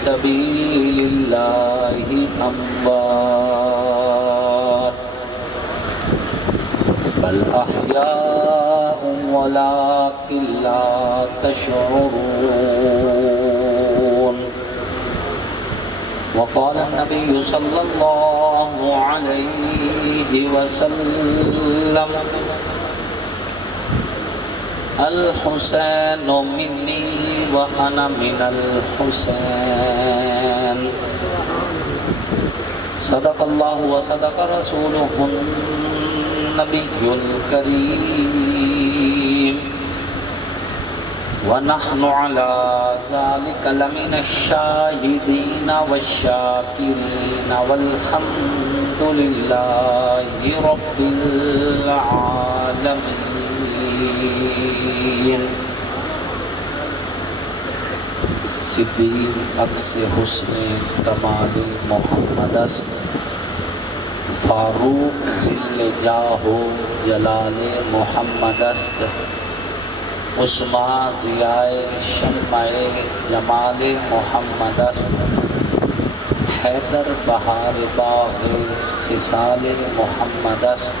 سبيل الله أموات بل أحياء ولكن لا تشعرون وقال النبي صلى الله عليه وسلم الحسين مني وأنا من الحسين صدق الله وصدق رسوله النبي الكريم ونحن على ذلك لمن الشاهدين والشاكرين والحمد لله رب العالمين صدیق عکس حسن کمال محمد است فاروق ذل جاہ و جلال محمد است عثمان ضیاء شمع جمال محمد است حیدر بہار باغ خصال محمد است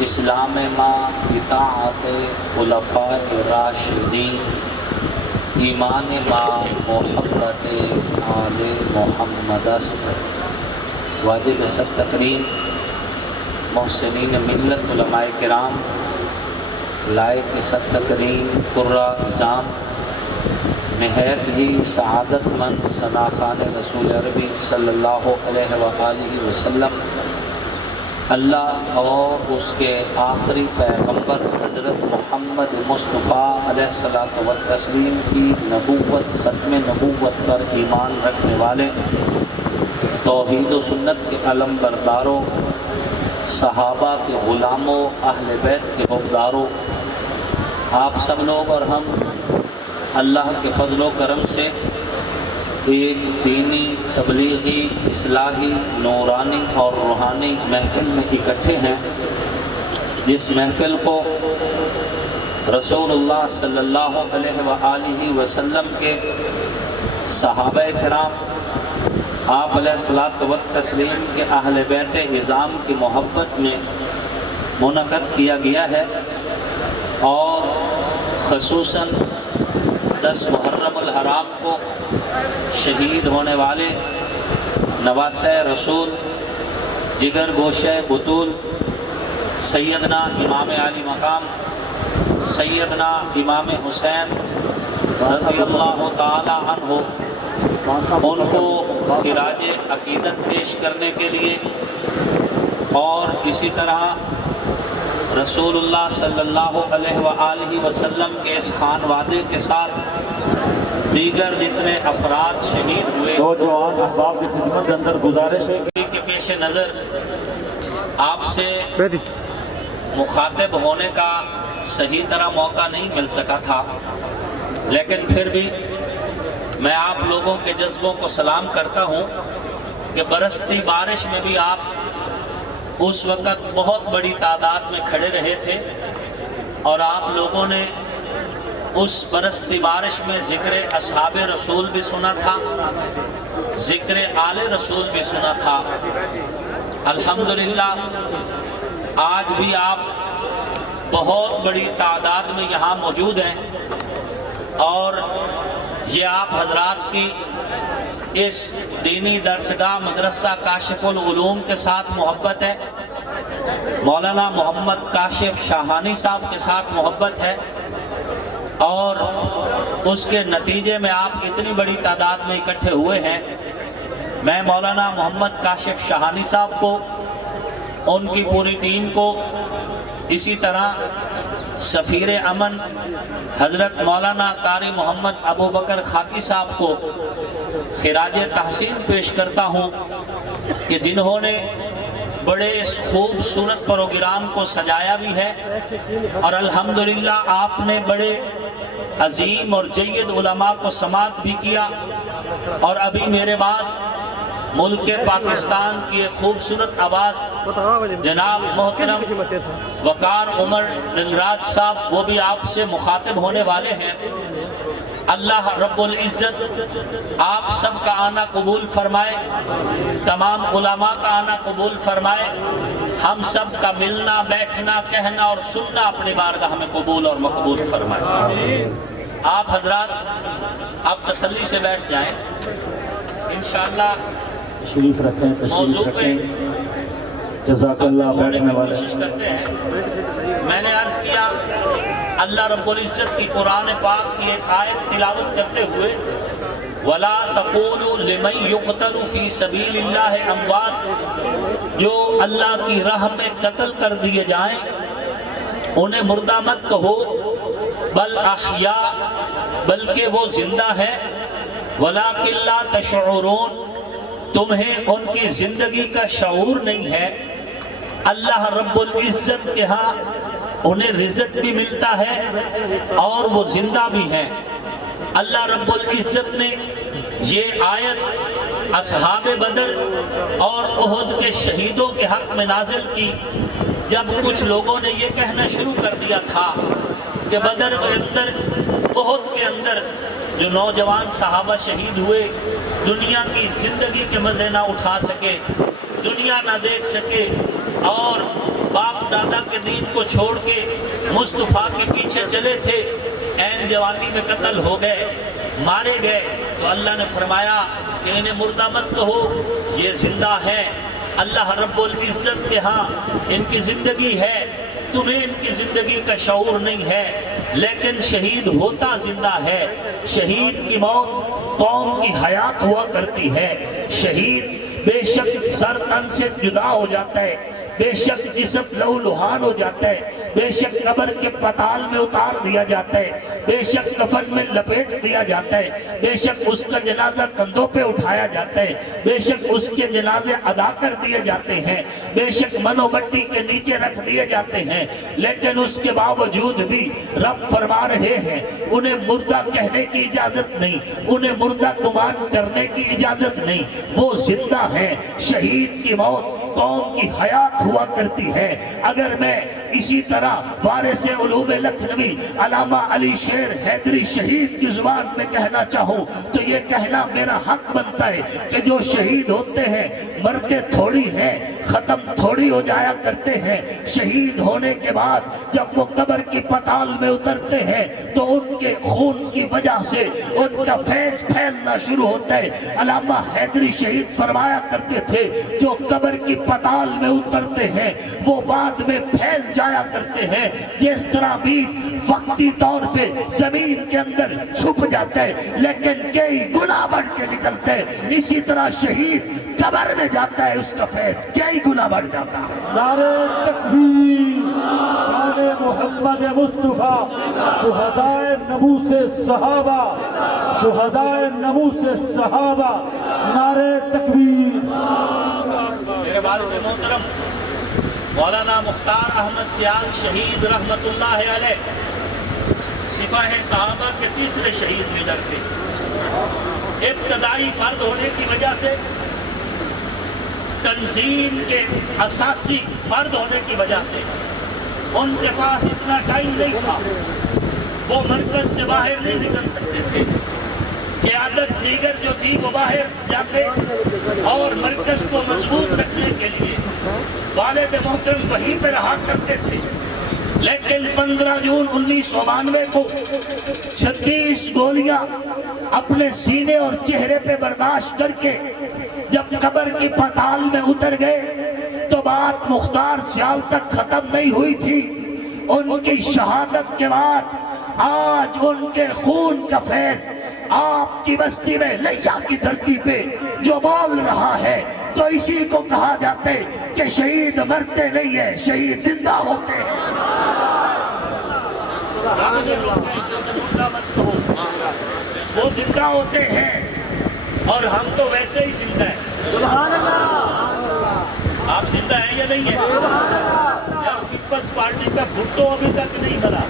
اسلام ما اطاعت خلفاء راشدین ایمان ما محبت آل محمد است واجب سب تقریم محسنین ملت علماء کرام لائق سب تقریم قرہ نظام نہایت ہی سعادت مند ثناخان رسول عربی صلی اللہ علیہ وآلہ وسلم اللہ اور اس کے آخری پیغمبر حضرت محمد مصطفیٰ علیہ الصلوۃ والتسلیم کی نبوت ختم نبوت پر ایمان رکھنے والے توحید و سنت کے علم برداروں صحابہ کے غلاموں اہل بیت کے حقداروں آپ سب لوگ اور ہم اللہ کے فضل و کرم سے ایک دینی تبلیغی اصلاحی نورانی اور روحانی محفل میں اکٹھے ہیں جس محفل کو رسول اللہ صلی اللہ علیہ وآلہ وسلم کے صحابہ کرام آپ علیہ الصلوۃ والتسلیم کے اہل بیت عظام کی محبت میں منعقد کیا گیا ہے اور خصوصاً 10 محرم الحرام کو شہید ہونے والے نواسہ رسول جگر گوشہ بطول سیدنا امام علی مقام سیدنا امام حسین رضی اللہ تعالی عنہ ان کو خراج عقیدت پیش کرنے کے لیے اور اسی طرح رسول اللہ صلی اللہ علیہ وآلہ وسلم کے اس خانوادے کے ساتھ دیگر جتنے افراد شہید ہوئے نوجوان احباب کی خدمت کے اندر گزارش ہے کے پیش نظر آپ سے مخاطب ہونے کا صحیح طرح موقع نہیں مل سکا تھا لیکن پھر بھی میں آپ لوگوں کے جذبوں کو سلام کرتا ہوں کہ برستی بارش میں بھی آپ اس وقت بہت بڑی تعداد میں کھڑے رہے تھے اور آپ لوگوں نے اس برستی بارش میں ذکر اصحاب رسول بھی سنا تھا ذکر آل رسول بھی سنا تھا الحمدللہ آج بھی آپ بہت بڑی تعداد میں یہاں موجود ہیں اور یہ آپ حضرات کی اس دینی درسگاہ مدرسہ کاشف العلوم کے ساتھ محبت ہے مولانا محمد کاشف شاہانی صاحب کے ساتھ محبت ہے اور اس کے نتیجے میں آپ اتنی بڑی تعداد میں اکٹھے ہوئے ہیں میں مولانا محمد کاشف شاہانی صاحب کو ان کی پوری ٹیم کو اسی طرح سفیر امن حضرت مولانا قاری محمد ابو بکر خاکی صاحب کو خراج تحسین پیش کرتا ہوں کہ جنہوں نے بڑے اس خوبصورت پروگرام کو سجایا بھی ہے اور الحمدللہ آپ نے بڑے عظیم اور جید علماء کو سماعت بھی کیا اور ابھی میرے بعد ملک پاکستان کی ایک خوبصورت آواز جناب محترم وقار عمر نلراج صاحب وہ بھی آپ سے مخاطب ہونے والے ہیں اللہ رب العزت آپ سب کا آنا قبول فرمائے، تمام علماء کا آنا قبول فرمائے، ہم سب کا ملنا بیٹھنا کہنا اور سننا اپنی بارگاہ میں قبول اور مقبول فرمائے۔ آپ حضرات آپ تسلی سے بیٹھ جائیں، انشاءاللہ تشریف رکھیں، موضوع تشریف پہ رکھیں، جزاک اللہ بیٹھنے والے۔ کوشش کرتے ہیں۔ میں نے عرض کیا اللہ رب العزت کی قرآن پاک کی ایک آیت تلاوت کرتے ہوئے وَلَا تَقُولُوا لِمَنْ يُقْتَلُ فِي سَبِيلِ اللَّهِ أَمْوَاتٌ، جو اللہ کی راہ میں قتل کر دیے جائیں انہیں مردہ مت کہو، بل احیاء، بلکہ وہ زندہ ہے، وَلَٰكِن لَا تَشْعُرُونَ، تمہیں ان کی زندگی کا شعور نہیں ہے۔ اللہ رب العزت کے ہاں انہیں رزق بھی ملتا ہے اور وہ زندہ بھی ہیں۔ اللہ رب العزت نے یہ آیت اصحاب بدر اور احد کے شہیدوں کے حق میں نازل کی جب کچھ لوگوں نے یہ کہنا شروع کر دیا تھا کہ بدر کے اندر احد کے اندر جو نوجوان صحابہ شہید ہوئے دنیا کی زندگی کے مزے نہ اٹھا سکے، دنیا نہ دیکھ سکے اور باپ دادا کے دین کو چھوڑ کے مصطفیٰ کے پیچھے چلے تھے، عین جوانی میں قتل ہو گئے، مارے گئے، تو اللہ نے فرمایا کہ انہیں مردہ مت کہو، یہ زندہ ہے۔ اللہ رب العزت کے ہاں ان کی زندگی ہے، تمہیں ان کی زندگی کا شعور نہیں ہے، لیکن شہید ہوتا زندہ ہے۔ شہید کی موت قوم کی حیات ہوا کرتی ہے۔ شہید بے شک سر تن سے جدا ہو جاتا ہے، بے شک جسم لہو لہان ہو جاتا ہے، بے شک قبر کے پتال میں اتار دیا جاتا ہے، بے شک کفن میں لپیٹ دیا جاتا ہے، بے شک اس کا جنازہ کندھوں پہ اٹھایا جاتا ہے، بے شک اس کے جنازے ادا کر دیے جاتے ہیں، بے شک منو مٹی کے نیچے رکھ دیے جاتے ہیں، لیکن اس کے باوجود بھی رب فرما رہے ہیں انہیں مردہ کہنے کی اجازت نہیں، انہیں مردہ گمان کرنے کی اجازت نہیں، وہ زندہ ہیں۔ شہید کی موت قوم کی حیات ہوا کرتی ہے۔ اگر میں اسی طرح وارث علوم لکھنوی علامہ علی شیر حیدری شہید کی زبان میں کہنا چاہوں تو یہ کہنا میرا حق بنتا ہے کہ جو شہید ہوتے ہیں مرتے تھوڑی ہیں، ختم تھوڑی ہو جایا کرتے ہیں۔ شہید ہونے کے بعد جب وہ قبر کی پتال میں اترتے ہیں تو ان کے خون کی وجہ سے ان کا فیض پھیلنا شروع ہوتا ہے۔ علامہ حیدری شہید فرمایا کرتے تھے جو قبر کی پتال میں اترتے ہیں وہ بعد میں پھیل جایا کرتے ہیں، جس طرح بیج وقتی طور پہ زمین کے اندر چھپ جاتا ہے لیکن کئی گنا بڑھ کے نکلتے ہیں، اسی طرح شہید قبر میں جاتا ہے اس کا فیض کئی گنا بڑھ جاتا ہے۔ نعرہ تکبیر، شان محمد مصطفیٰ، شہدائے نبوس صحابہ، شہدائے نبوس صحابہ، نعرہ تکبیر۔ میرے والد محترم مولانا مختار احمد سیال شہید رحمت اللہ علیہ سپاہ صحابہ کے تیسرے شہید لیڈر تھے۔ ابتدائی فرد ہونے کی وجہ سے، تنظیم کے اساسی فرد ہونے کی وجہ سے ان کے پاس اتنا ٹائم نہیں تھا، وہ مرکز سے باہر نہیں نکل سکتے تھے۔ قیادت دیگر جو تھی وہ باہر جاتے اور مرکز کو مضبوط رکھنے کے لیے والد محترم وہیں پہ رہا کرتے تھے، لیکن 15 جون 1992 کو 36 گولیاں اپنے سینے اور چہرے پہ برداشت کر کے جب قبر کی پتال میں اتر گئے تو بات مختار سیال تک ختم نہیں ہوئی تھی۔ ان کی شہادت کے بعد آج ان کے خون کا فیض آپ کی بستی میں لیا کی دھرتی پہ جو بول رہا ہے تو اسی کو کہا جاتا ہے کہ شہید مرتے نہیں ہیں، شہید زندہ ہوتے ہیں۔ وہ زندہ ہوتے ہیں اور ہم تو ویسے ہی زندہ ہیں۔ سبحان اللہ۔ آپ زندہ ہیں یا نہیں ہیں؟ پیپلز پارٹی کا بھٹو ابھی تک نہیں بنا،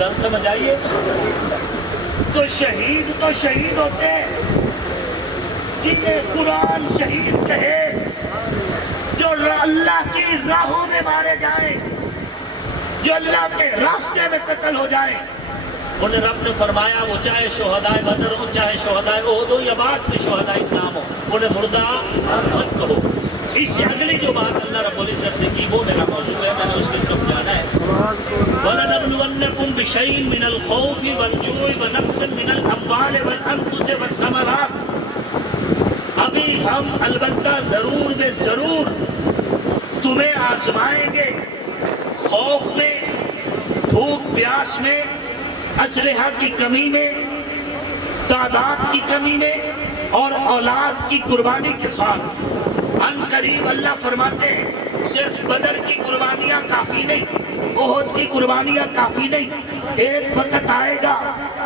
گل سمجھ آئیے؟ تو شہید ہوتے ہیں جنہیں قرآن شہید کہے، جو اللہ کی راہوں میں مارے جائیں، جو اللہ کے راستے میں قتل ہو جائیں۔ انہیں رب نے فرمایا وہ چاہے شہدائے بدر ہو چاہے شہدائے احد ہو یا بعد میں شہدائے اسلام ہو انہیں مردہ مت کہو۔ اس سے اگلی جو بات اللہ رب العزت نے کی وہ میرا موضوع ہے، میں نے اس کی طرف جانا ہے۔ وَلَنَبْلُوَنَّكُمْ بِشَيْءٍ مِّنَ الْخَوْفِ وَالْجُوعِ وَنَقْصٍ مِّنَ الْأَمْوَالِ وَالْأَنفُسِ وَالثَّمَرَاتِ، ابھی ہم البتہ ضرور بے ضرور تمہیں آزمائیں گے، خوف میں، بھوک پیاس میں، اسلحہ کی کمی میں، تعداد کی کمی میں اور اولاد کی قربانی کے ساتھ۔ ان قریب اللہ فرماتے ہیں صرف بدر کی قربانیاں کافی نہیں، احد کی قربانیاں کافی نہیں، ایک وقت آئے گا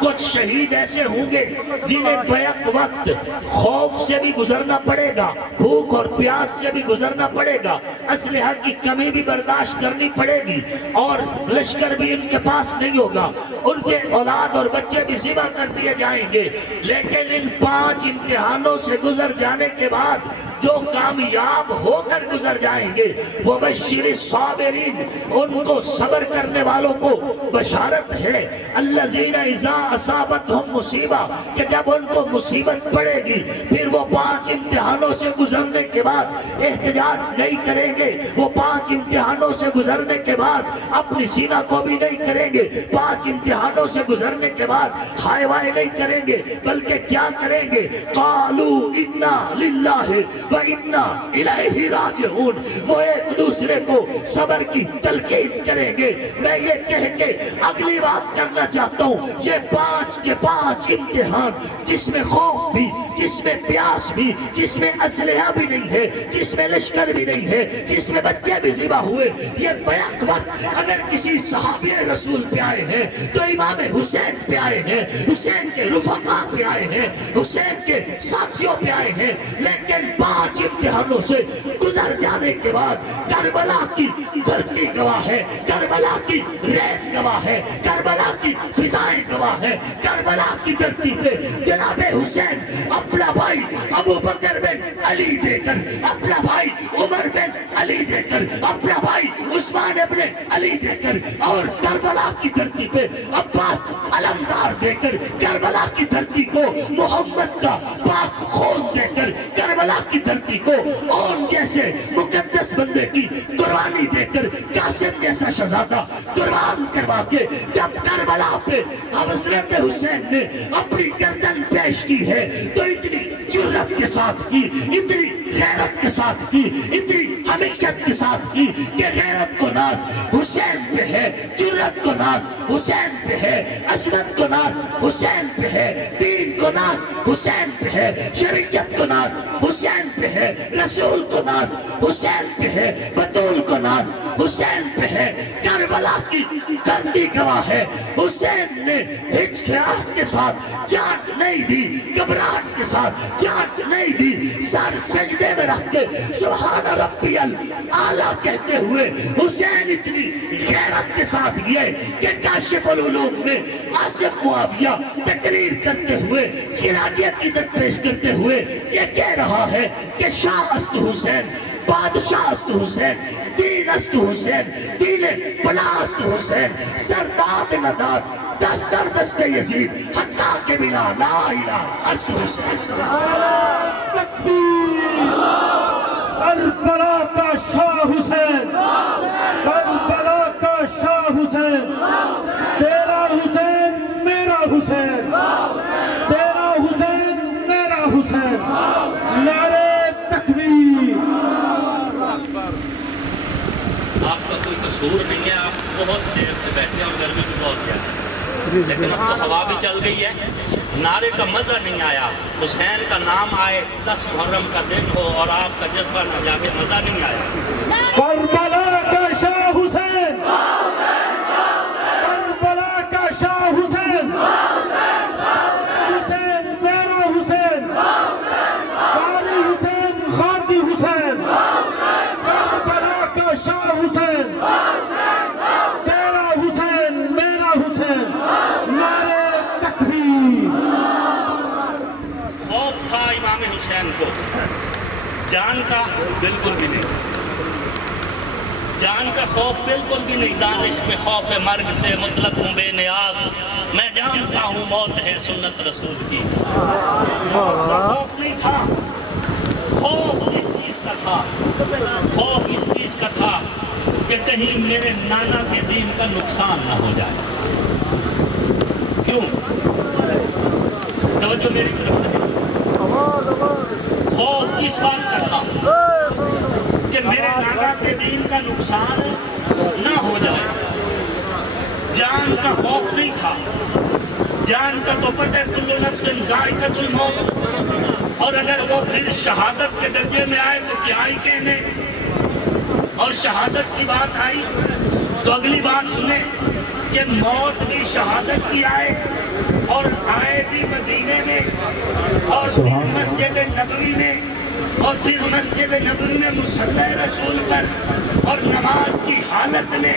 کچھ شہید ایسے ہوں گے جنہیں بیک وقت خوف سے بھی گزرنا پڑے گا، بھوک اور پیاس سے بھی گزرنا پڑے گا، اسلحہ کی کمی بھی برداشت کرنی پڑے گی اور لشکر بھی ان کے پاس نہیں ہوگا، ان کے اولاد اور بچے بھی ذبح کر دیے جائیں گے، لیکن ان 5 امتحانوں سے گزر جانے کے بعد جو کامیاب ہو کر گزر جائیں گے وہ بشیر الصابرین، ان کو صبر کرنے والوں کو بشارت ہے۔ الذین اذا اصابتہم مصیبہ، کہ جب ان کو مصیبت پڑے گی پھر وہ 5 امتحانوں سے گزرنے کے بعد احتجاج نہیں کریں گے، وہ 5 امتحانوں سے گزرنے کے بعد اپنی سینہ کو بھی نہیں کریں گے، 5 امتحانوں سے گزرنے کے بعد ہائے وائے نہیں کریں گے، بلکہ کیا کریں گے؟ قالوا انا للہ وَإِنَّا إِلَيْهِ رَاجِعُونَ، وہ ایک دوسرے کو صبر کی تلقین کریں گے۔ میں یہ کہہ کے اگلی بات کرنا چاہتا ہوں، یہ 5 کے 5 امتحان جس میں خوف بھی، جس میں پیاس بھی، جس میں اسلحہ بھی نہیں ہے، جس میں لشکر بھی نہیں ہے، جس میں بچے بھی ذبح ہوئے، یہ بیک وقت اگر کسی صحابی رسول پہ آئے ہیں تو امام حسین پہ آئے ہیں، حسین کے رفقا پہ آئے ہیں، حسین کے ساتھیوں پہ آئے ہیں، لیکن 5 امتحانوں سے گزر جانے کے بعد کربلا کی دھرتی گواہ ہے، کربلا کی ریت گواہ ہے، کربلا کی فضائیں گواہ ہے، کربلا کی دھرتی پہ جناب حسین اپنا بھائی ابو بکر بن علی دے کر، اپنا بھائی عمر بن علی دے کر، اپنا بھائی عثمان ابن علی دے کر، اور کربلا کی دھرتی پہ عباس علمدار دے کر، کربلا کی دھرتی کو محمد کا پاک خون دے کر، کربلا کی دھرتی کو اون جیسے مقدس بندے کی قربانی دے کر، قاسم جیسا شہزادہ قربان کروا کے جب کربلا پہ حضرت حسین نے اپنی گردن پیش کی ہے تو اتنی جرت کے ساتھ کی، اتنی غیرت کے ساتھ کی، اتنی حمیت کے ساتھ کی کہ غیرت کو ناز حسین پہ ہے، جرت کو ناز حسین پہ ہے، عظمت کو ناز حسین پہ ہے، دین کو ناز حسین پہ ہے، شریعت کو ناز حسین پہ ہے، رسول کو ناز حسین پہ ہے، بطول کو ناز حسین پہ ہے۔ کربلا کی دھرتی گواہ ہے، حسین نے ہچکیات کے ساتھ جان نہیں دی، گھبراہٹ کے ساتھ جان نہیں دی، سر سجدے میں رکھ کے سبحان ربی الاعلیٰ کہتے ہوئے حسین اتنی غیرت کے ساتھ یہ کہ کاشف العلوم میں آصف معاویہ تقریر کرتے ہوئے خراج عقیدت پیش کرتے ہوئے یہ کہہ رہا ہے کہ شاہ است حسین، بادشاہ است حسین، دین است حسین، دین بلا است حسین، سرداد نداد دستر دست یزید حتیٰ کے بنا لا الہ است حسین۔ کربلا کا شاہ حسین، کربلا کا شاہ حسین، تیرا حسین میرا حسین، تیرا حسین میرا حسین، نعرہ تکبیر۔ آپ کا کوئی قصور نہیں ہے، آپ بہت دیر سے بیٹھے اور گرمی بھی بہت زیادہ ہے، لیکن اب تو ہوا بھی چل گئی ہے، نعرے کا مزہ نہیں آیا۔ حسین کا نام آئے 10 محرم کا دن ہو اور آپ کا جذبہ نہ جاگے، مزہ نہیں آیا۔ کربلا کا شاہ حسین، کربلا کا شاہ حسین، حسین میرا حسین، قاری حسین غازی حسین، کربلا کا شاہ حسین، تیرا حسین میرا حسین، نعرہ تکبیر۔ خوف تھا امام حسین کو، جان کا بالکل بھی نہیں۔ جان کا خوف بالکل بھی نہیں، دانش میں خوف مرگ سے مطلق ہوں بے نیاز، میں جانتا ہوں موت ہے سنت رسول کی۔ خوف نہیں تھا، خوف اس چیز کا تھا، خوف اس چیز کا تھا کہ کہیں میرے نانا کے دین کا نقصان نہ ہو جائے۔ کیوں؟ توجہ میری طرف ہے۔ خوف اس بات کا تھا کہ میرے نانا کے دین کا نقصان نہ ہو جائے۔ جان کا خوف نہیں تھا، جان کا تو پتہ ہے کل نفس ذائقۃ الموت، اور اگر وہ پھر شہادت کے درجے میں آئے تو کیا ہی کہنے، اور شہادت کی بات آئی تو اگلی بات سنیں کہ موت بھی شہادت کی آئے، اور آئے بھی مدینے میں، اور پھر مسجد نبوی میں، اور پھر مسجد نبوی میں مصلی رسول پر اور نماز کی حالت میں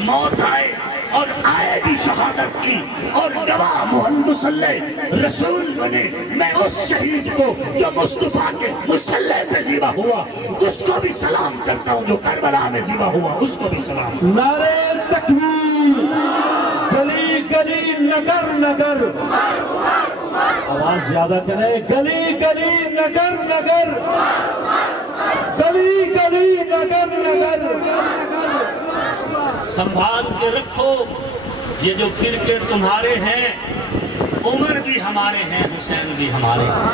موت آئے، اور آئے بھی شہادت کی، اور گواہ محمد صلی رسول بنے۔ میں اس شہید کو جو مصطفیٰ کے مصلی پہ ذبح ہوا اس کو بھی سلام کرتا ہوں، جو کربلا میں ذبح ہوا اس کو بھی سلام۔ نعرہ تکبیر، گلی گلی نگر نگر، آواز زیادہ کریں۔ گلی گلی نگر نگر، گلی گلی نگر نگر۔ سنبھال کے رکھو، یہ جو فرقے تمہارے ہیں، عمر بھی ہمارے ہیں، حسین بھی ہمارے ہیں،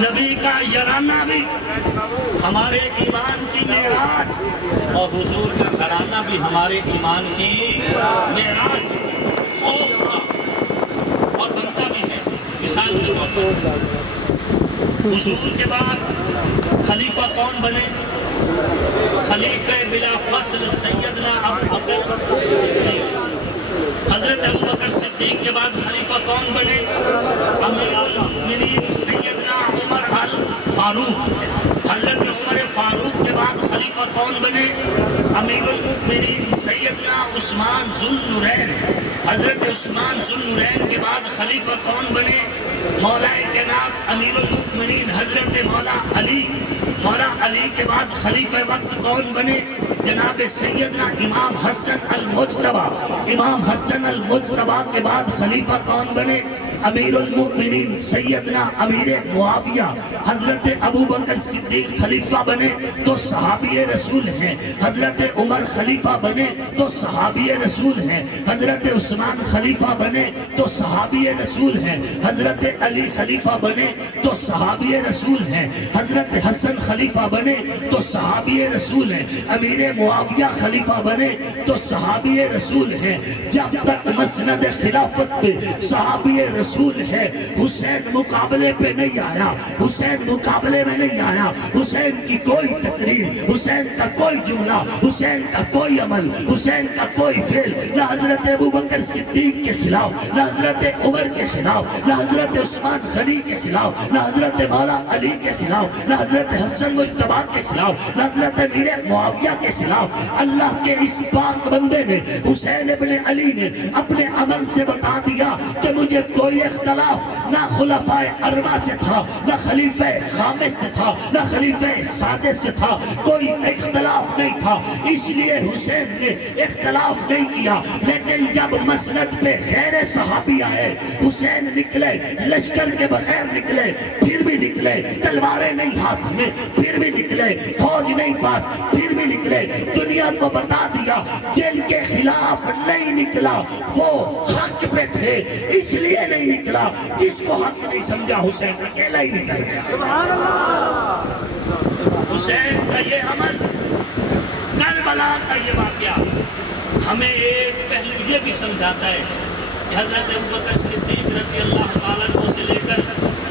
نبی کا یارانہ بھی ہمارے ایمان کی معراج، اور حضور کا گھرانہ بھی ہمارے ایمان کی معراج۔ خوف کا اور بنتا بھی ہے۔ مثال کے طور پر حضور کے بعد خلیفہ کون بنے؟ خلیفہ بلا فصل سیدنا ابو بکر صدیق۔ حضرت ابو بکر صدیق کے بعد خلیفہ کون بنے؟ امیر المؤمنین سیدنا عمر الفاروق۔ حضرت عمر فاروق کے بعد خلیفہ کون بنے؟ امیر المؤمنین سیدنا عثمان ذو النورین۔ حضرت عثمان ذو النورین کے بعد خلیفہ کون بنے؟ مولا کائنات امیر المؤمنین حضرت مولا علی۔ مولا علی کے بعد خلیفہ وقت کون بنے؟ جناب سیدنا امام حسن المجتبیٰ۔ امام حسن المجتبیٰ کے بعد خلیفہ کون بنے؟ امیر المؤمنین سیدنا امیر معاویہ۔ حضرت ابو بکر صدیق خلیفہ بنے تو صحابی رسول ہیں، حضرت عمر خلیفہ بنے تو صحابی رسول ہیں، حضرت عثمان خلیفہ بنے تو صحابی رسول ہیں، حضرت علی خلیفہ بنے تو صحابی رسول ہیں، حضرت حسن خلیفہ بنے تو صحابی رسول ہیں، امیر معاویہ خلیفہ بنے تو صحابی رسول ہیں۔ جب تک مسند خلافت پہ صحابی رسول ہے، حسین مقابلے پہ نہیں آیا، حسین مقابلے میں نہیں آیا، حسین کی کوئی تقریر، حسین کا کوئی جملہ، حسین کا کوئی عمل، حسین کا کوئی فعل، نہ حضرت ابو بکر صدیق کے خلاف، نہ حضرت عمر کے خلاف، نہ حضرت عثمان غنی کے خلاف، نہ حضرت مولا علی کے خلاف، نہ حضرت حسن مجتبیٰ کے خلاف، نہ حضرت امیر معاویہ کے خلاف۔ اللہ کے اس پاک بندے نے حسین ابن علی نے اپنے عمل سے بتا دیا کہ مجھے کوئی اختلاف نہ خلفاء اربعہ سے تھا، نہ خلیفہ خامس سے تھا، نہ خلیفہ سادس سے تھا، کوئی اختلاف نہیں تھا، اس لیے حسین نے اختلاف نہیں کیا۔ لیکن جب مسند پہ غیر صحابی آئے، حسین نکلے، لشکر کے بغیر نکلے، پھر بھی نکلے، تلواریں نہیں ہاتھ میں، پھر بھی نکلے، فوج نہیں پاس، پھر بھی نکلے، دنیا کو بتا دیا جن کے خلاف نہیں نکلا وہ حق پہ تھے، اس لیے نہیں نکلا، جس کو حق نہیں سمجھا حسین اکیلا ہی نکل گیا۔ حسین کا یہ عمل، کربلا کا یہ واقعہ ہمیں ایک پہلو یہ بھی سمجھاتا ہے کہ حضرت ابوبکر صدیق رضی اللہ تعالیٰ عنہ سے لے کر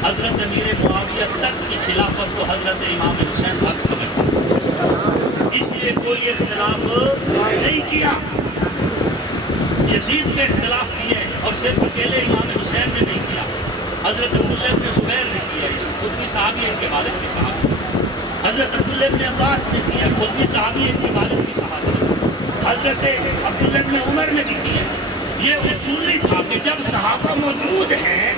حضرت امیر معاویہ تک کی خلافت کو حضرت امام حسین حق سمجھتا، اس لیے کوئی اختلاف نہیں کیا۔ یزید میں اختلاف کیا ہے اور صرف اکیلے امام حسین نے نہیں کیا، حضرت عبداللہ بن زبیر نے کیا، اس خود بھی صحابی ان کے والد بھی صحابی، حضرت عبداللہ بن عباس نے کیا، خود بھی صحابی ان کے والد بھی صحابی، حضرت عبداللہ بن عمر نے بھی کیا۔ یہ اصولی تھا کہ جب صحابہ موجود ہیں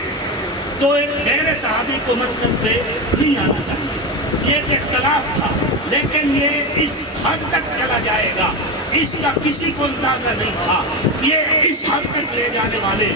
تو ایک غیر صحابی کو مسند پہ نہیں آنا چاہیے، یہ ایک اختلاف تھا۔ لیکن یہ اس حد تک چلا جائے گا اس کا کسی کو اندازہ نہیں تھا. یہ اس حد تک لے جانے والے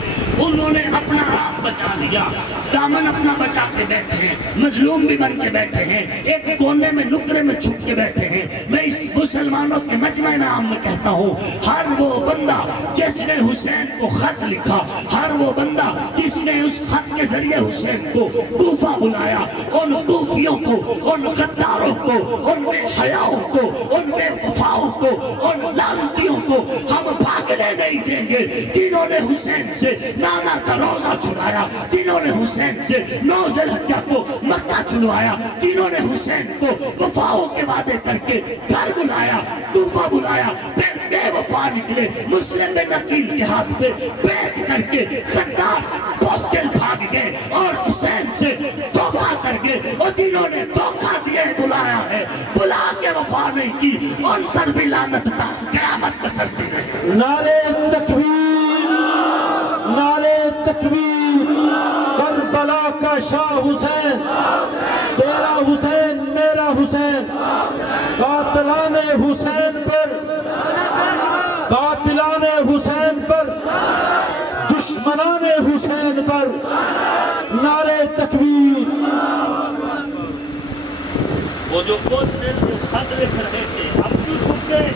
انہوں نے اپنا آپ بچا لیا, دامن اپنا بچا کے بیٹھے ہیں, مظلوم بھی بن کے بیٹھے ہیں, ایک کونے میں نکرے میں چھپ کے بیٹھے ہیں. میں اس مسلمانوں کے مجمع عام میں کہتا ہوں, ہر وہ بندہ جس نے حسین کو خط لکھا, ہر وہ بندہ جس نے اس خط کے ذریعے حسین کو کوفہ بلایا, ان کوفیوں کو, ان غداروں کو, ان بے حیاؤں کو, ان بے وفاؤں کو, ان لعنتیوں کو ہم بھاگنے نہیں دیں گے. جنہوں نے حسین سے نانا کا روزہ چھڑایا, جنہوں نے حسین سے 9 ذی الحجہ کو مکہ چھڑوایا, جنہوں نے حسین کو وفاؤں کے وعدے کر کے گھر بلایا, کوفہ بلایا, پھر بے وفا نکلے, مسلم بن عقیل کے ہاتھ پہ بیعت کر کے غدار بوسٹل بھاگ گئے اور حسین سے دھوکہ کر گئے. اور جنہوں نے دھوکہ دیے بلایا ہے, بلا کے وفا نہیں کی, ان پر بھی لعنت تھا قیامت پسندی رہے. نعرے تکبیر, نعرے تکبیر. کربلا کا شاہ حسین, تیرا حسین میرا حسین, قاتلان حسین پر, قاتلان حسین پر, دشمنان حسین پر نعرے تکبیر. وہ جو پوسٹر جو خط لکھ رہے تھے اب کیوں چھپ گئے,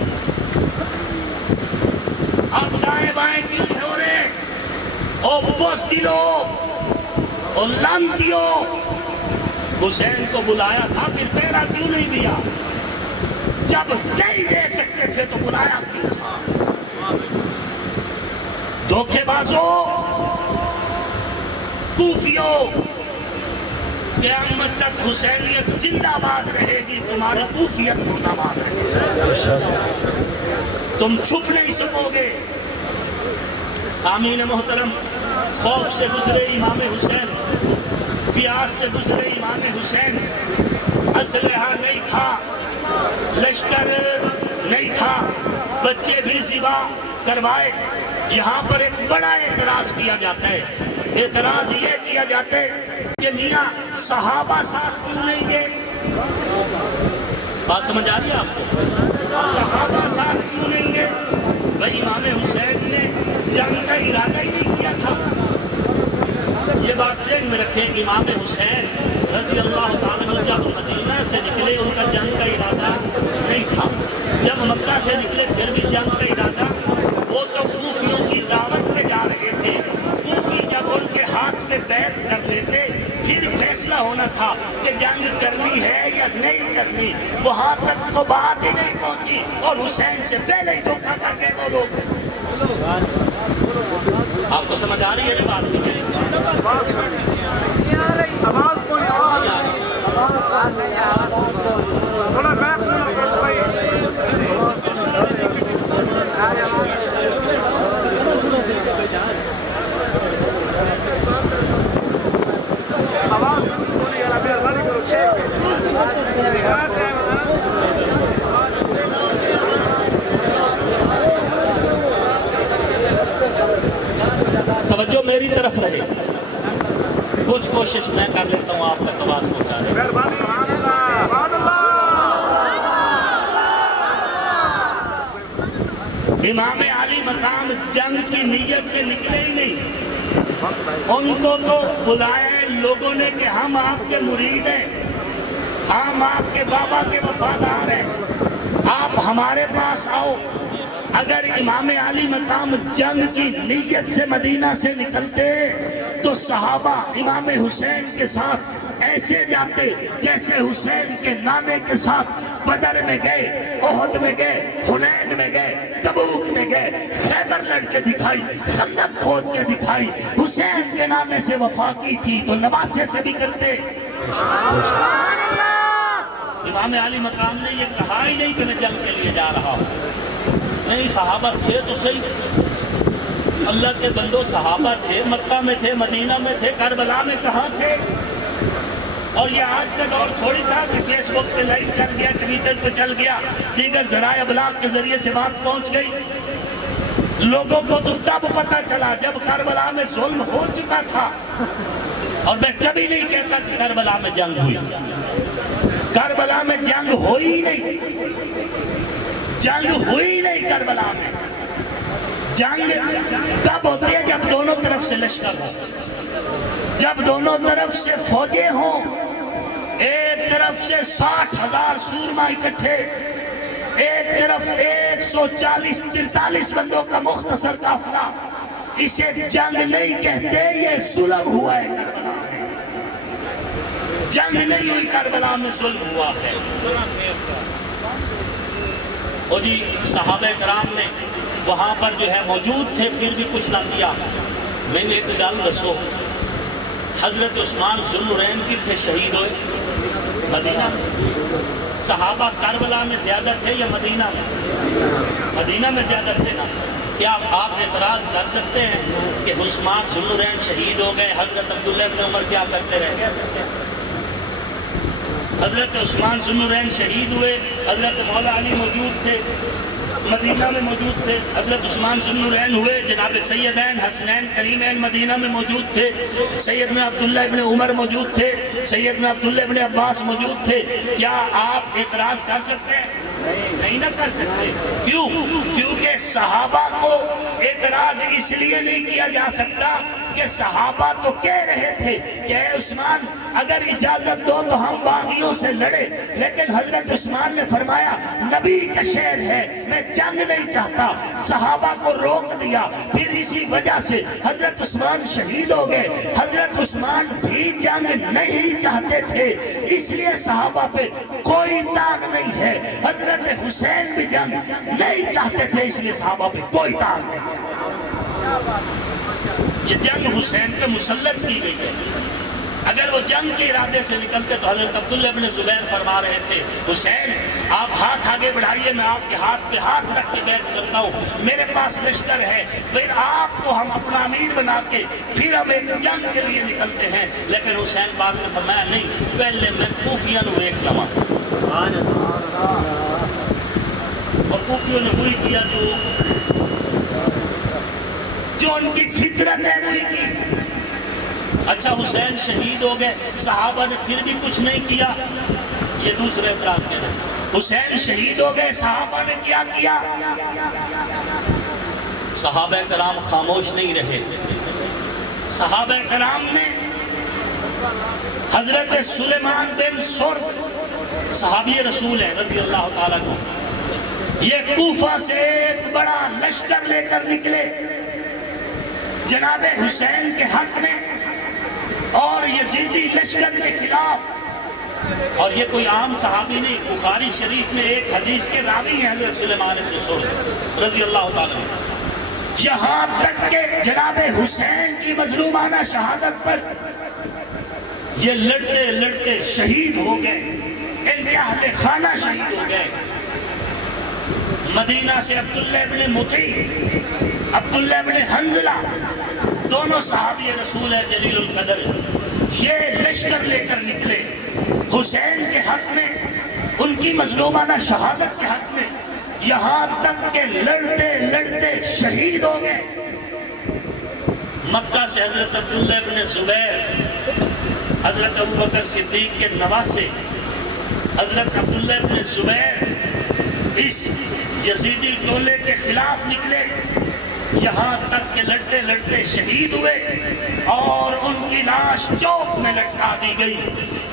اب دائیں بائیں کیوں ہو رہے, او بوسٹلوں, او لعنتیوں, حسین کو بلایا تھا پھر پہرا کیوں نہیں دیا, جب نہیں دے سکتے تھے تو بلایا کیوں تھا. دھوکے بازوں, کوفیوں, قیامت تک حسینیت زندہ باد رہے گی, تمہاری کوفیت زندہ باد رہے گی, تم چھپ نہیں سکو گے. سامعین محترم, خوف سے گزرے امام حسین, پیاس سے گزرے امام حسین, اسلحہ نہیں تھا, لشکر نہیں تھا, بچے بھی ذبح کروائے. یہاں پر ایک بڑا اعتراض کیا جاتا ہے, اعتراض یہ کیا جاتا ہے کہ میاں صحابہ ساتھ کیوں نہیں گئے. بات سمجھ آ رہی ہے آپ کو, صحابہ ساتھ کیوں نہیں گئے. بھائی امام حسین نے جنگ کا ارادہ ہی نہیں کیا تھا. یہ بات ذہن میں رکھیں کہ امام حسین رضی اللہ تعالیٰ عنہ جب مدینہ سے نکلے ان کا جنگ کا ارادہ نہیں تھا, جب مکہ سے نکلے پھر بھی جنگ کا ارادہ, وہ تو کوفیوں کی دعوت پہ جا رہے تھے. کوفی جب ان کے ہاتھ میں بیعت کر لیتے پھر فیصلہ ہونا تھا کہ جنگ کرنی ہے یا نہیں کرنی. وہاں تک تو بات ہی نہیں پہنچی اور حسین سے پہلے ہی دھوکہ کر گئے وہ لوگ. آپ کو سمجھ آ رہی ہے یہ بات نہیں ہے؟ توجہ میری طرف رہے, کچھ کوشش میں کر لیتا ہوں آپ تک آواز پہنچانے کی. امام علی مقام جنگ کی نیت سے نکلے ہی نہیں, ان کو تو بلائے لوگوں نے کہ ہم آپ کے مرید ہیں, ہم آپ کے بابا کے وفادار ہیں, آپ ہمارے پاس آؤ. اگر امام علی مقام جنگ کی نیت سے مدینہ سے نکلتے تو صحابہ امام حسین کے ساتھ ایسے جاتے جیسے حسین کے نانے کے ساتھ بدر میں گئے, احد میں گئے, حنین میں گئے, تبوک میں گئے, خیبر لڑ کے دکھائی, خندق کھود کے دکھائی. حسین کے نانے سے وفا کی تھی تو نواسے سے بھی کرتے. امام علی مقام نے یہ کہا ہی نہیں کہ میں جنگ کے لیے جا رہا ہوں. نہیں, صحابہ تھے تو صحیح, اللہ کے بندوں صحابہ تھے, مکہ میں تھے, مدینہ میں تھے, کربلا میں کہاں تھے. اور یہ آج کا دور تھوڑی تھا کہ فیس بک پہ لائیو چل گیا, ٹویٹر پہ چل گیا, دیگر ذرائع ابلاغ کے ذریعے سے بات پہنچ گئی. لوگوں کو تو تب پتہ چلا جب کربلا میں ظلم ہو چکا تھا. اور میں کبھی نہیں کہتا کہ کربلا میں جنگ ہوئی, کربلا میں جنگ ہوئی نہیں، جنگ ہوئی نہیں کربلا میں۔ جنگ تب ہوتی ہے جب دونوں طرف سے لشکر ہو، جب دونوں طرف سے فوجیں ہوں، ایک طرف سے 60,000 سورما اکٹھے، ایک طرف 140-43 بندوں کا مختصر قافلہ، اسے جنگ نہیں کہتے، یہ ظلم ہوا ہے کربلا میں۔ جنگ نہیں ہوئی کربلا میں، ظلم ہوا ہے۔ اور جی صحابہ کرام نے وہاں پر جو ہے موجود تھے، پھر بھی کچھ نہ کیا۔ میں نے ایک گل دسو، حضرت عثمان ذوالنورین کتنے شہید ہوئے؟ مدینہ میں۔ صحابہ کربلا میں زیادہ تھے یا مدینہ میں؟ مدینہ میں زیادہ تھے نا۔ کیا آپ اعتراض کر سکتے ہیں کہ عثمان ذوالنورین شہید ہو گئے، حضرت عبداللہ ابن عمر کیا کرتے رہ گئے؟ حضرت عثمان ذوالنورین شہید ہوئے، حضرت مولا علی موجود تھے، مدینہ میں موجود تھے۔ حضرت عثمان ذوالنورین ہوئے، جناب سیدین حسنین کریمین مدینہ میں موجود تھے، سیدنا عبداللہ ابن عمر موجود تھے، سیدنا عبداللہ ابن عباس موجود تھے۔ کیا آپ اعتراض کر سکتے ہیں؟ نہیں نہ کر سکتے۔ کیوں؟ کیونکہ صحابہ کو اعتراض اس لیے نہیں کیا جا سکتا کہ صحابہ تو کہہ رہے تھے کہ اے عثمان اگر اجازت دو تو ہم باغیوں سے لڑے، لیکن حضرت عثمان نے فرمایا نبی کا شعر ہے، میں جنگ نہیں چاہتا، صحابہ کو روک دیا۔ پھر اسی وجہ سے حضرت عثمان شہید ہو گئے۔ حضرت عثمان بھی جنگ نہیں چاہتے تھے، اس لیے صحابہ پہ کوئی داغ نہیں ہے۔ حضرت حسین بھی جنگ نہیں چاہتے تھے، اس لیے صحابہ پہ کوئی داغ نہیں۔ یہ جنگ حسین پہ مسلط کی گئی ہے۔ اگر وہ جنگ کے ارادے سے نکلتے تو حضرت عبداللہ ابن زبیر فرما رہے تھے حسین آپ ہاتھ آگے بڑھائیے، میں آپ کے ہاتھ پہ ہاتھ رکھ کے بیعت کرتا ہوں، میرے پاس لشکر ہے، پھر آپ کو ہم اپنا امیر بنا کے پھر ہم ایک جنگ کے لیے نکلتے ہیں۔ لیکن حسین پاک نے فرمایا نہیں، پہلے میں کوفیاں نو ایک لواں، اور کوفیوں نے وہی کیا جو ان کی فطرت ہے وہی کی۔ اچھا حسین شہید ہو گئے، صحابہ نے پھر بھی کچھ نہیں کیا، یہ دوسرے اعتراض کے ہیں۔ حسین شہید ہو گئے، صحابہ نے کیا کیا؟ صحابہ کرام خاموش نہیں رہے۔ صحابہ کرام نے حضرت سلیمان بن سرد صحابی رسول ہے رضی اللہ تعالیٰ عنہ، یہ کوفہ سے ایک بڑا لشکر لے کر نکلے جناب حسین کے حق میں اور یزیدی لشکر کے خلاف۔ اور یہ کوئی عام صحابی نہیں، بخاری شریف میں ایک حدیث کے راوی ہیں حضرت سلیمان بن سرد رضی اللہ تعالیٰ عنہ۔ یہاں تک کہ جناب حسین کی مظلومانہ شہادت پر یہ لڑتے لڑتے شہید ہو گئے، ان کے اہل خانہ شہید ہو گئے۔ مدینہ سے عبداللہ ابن مطیع، عبداللہ ابن حنظلہ، دونوں صحابی رسول ہے جلیل القدر، یہ لشکر لے کر نکلے حسین کے حق میں، ان کی مظلومانہ شہادت کے حق میں، یہاں تک کہ لڑتے لڑتے شہید ہو گئے۔ مکہ سے حضرت عبداللہ ابن زبیر، حضرت ابوبکر صدیق کے نواسے، حضرت عبداللہ ابن زبیر اس یزیدی ٹولے کے خلاف نکلے، یہاں تک کہ لڑتے لڑتے شہید ہوئے اور ان کی لاش چوک میں لٹکا دی گئی۔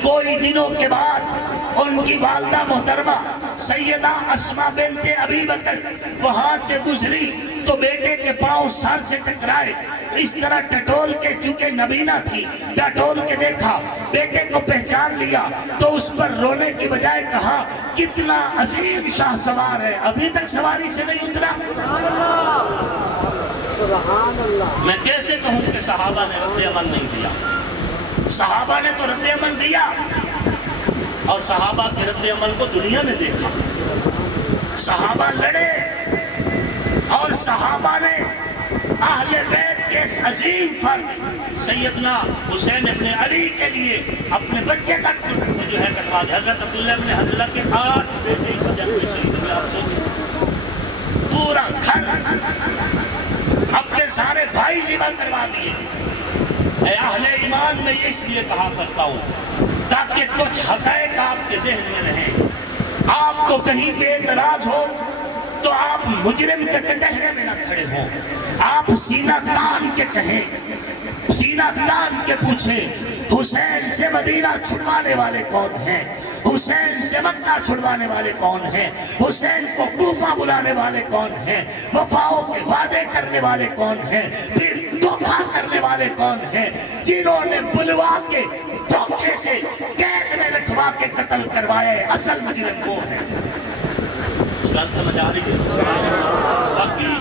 کوئی دنوں کے بعد ان کی والدہ محترمہ سیدہ اسماء بنت ابی بکر وہاں سے گزری تو بیٹے کے پاؤں سر سے ٹکرائے، اس طرح ٹٹول کے، چونکہ نبینہ تھی، ٹٹول کے دیکھا، بیٹے کو پہچان لیا تو اس پر رونے کی بجائے کہا کتنا عظیم شاہ سوار ہے، ابھی تک سواری سے نہیں اترا۔ میں کیسے کہوں کہ صحابہ نے رد عمل نہیں دیا؟ صحابہ نے تو رد عمل دیا، اور صحابہ کے رد عمل کو دنیا نے دیکھا۔ صحابہ لڑے اور صحابہ نے اہل بیت کے اس عظیم فرد سیدنا حسین ابن علی کے لیے اپنے بچے تک جو ہے کٹوا دیا۔ حضرت عبداللہ ابن حنظلہ کے 8 بیٹے اس جنگ میں شہید ہوئے۔ آپ سوچیں، پورا گھر اپنے سارے بھائی ذبح کروا دیے، اے اہل ایمان میں اس لیے کہا کرتا ہوں تاکہ کچھ حقائق آپ کے ذہن میں رہیں، آپ کو کہیں پہ اعتراض ہو تو آپ مجرم کے کٹہرے میں نہ کھڑے ہوں، آپ سینہ تان کے کہیں، سینہ تان کے پوچھیں حسین سے مدینہ چھڑوانے والے کون ہیں، حسین سے مکہ چھڑوانے والے کون ہیں، حسین کو کوفہ بلانے والے کون ہیں، وفاؤں کے وعدے کرنے والے کون ہیں، پھر دھوکہ کرنے والے کون ہیں، جنہوں نے بلوا کے دھوکے سے قید میں رکھوا کے قتل کروائے، اصل مجرم وہ ہے۔ بات سمجھ آ رہی ہے؟ باقی